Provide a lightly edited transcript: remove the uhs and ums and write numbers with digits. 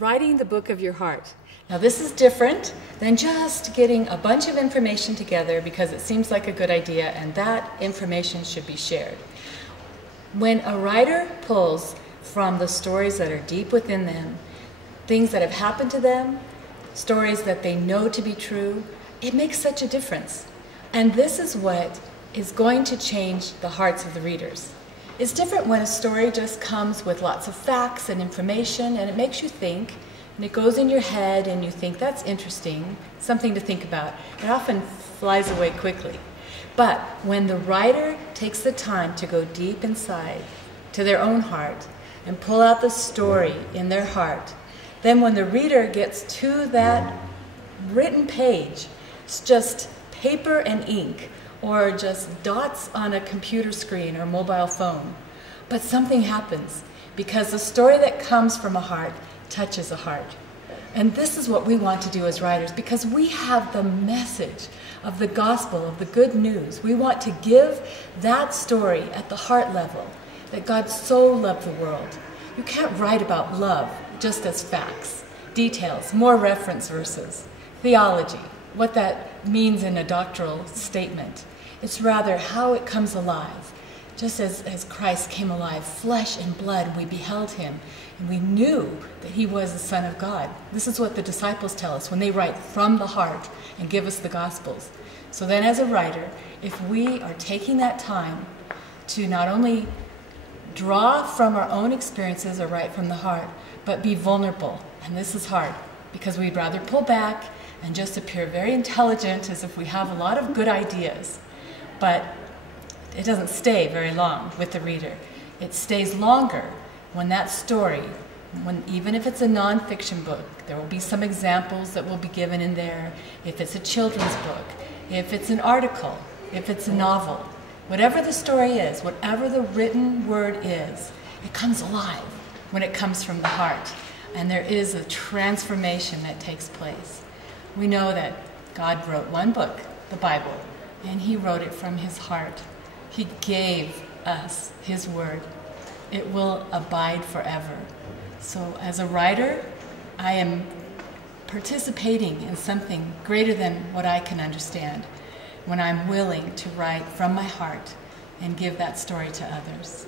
writing the book of your heart. Now this is different than just getting a bunch of information together because it seems like a good idea and that information should be shared. When a writer pulls from the stories that are deep within them, things that have happened to them, stories that they know to be true, it makes such a difference. And this is what is going to change the hearts of the readers. It's different when a story just comes with lots of facts and information and it makes you think, and it goes in your head and you think that's interesting, something to think about. It often flies away quickly. But when the writer takes the time to go deep inside to their own heart and pull out the story in their heart, then when the reader gets to that written page, it's just paper and ink, or just dots on a computer screen or mobile phone. But something happens because the story that comes from a heart touches a heart. And this is what we want to do as writers because we have the message of the gospel, of the good news. We want to give that story at the heart level, that God so loved the world. You can't write about love just as facts, details, more reference verses, theology, what that means in a doctrinal statement. It's rather how it comes alive. Just as Christ came alive, flesh and blood, we beheld him, and we knew that he was the Son of God. This is what the disciples tell us when they write from the heart and give us the Gospels. So then as a writer, if we are taking that time to not only draw from our own experiences or write from the heart, but be vulnerable, and this is hard, because we'd rather pull back and just appear very intelligent as if we have a lot of good ideas. But it doesn't stay very long with the reader. It stays longer when that story, even if it's a nonfiction book, there will be some examples that will be given in there. If it's a children's book, if it's an article, if it's a novel, whatever the story is, whatever the written word is, it comes alive when it comes from the heart. And there is a transformation that takes place. We know that God wrote one book, the Bible, and he wrote it from his heart. He gave us his word. It will abide forever. So as a writer, I am participating in something greater than what I can understand when I'm willing to write from my heart and give that story to others.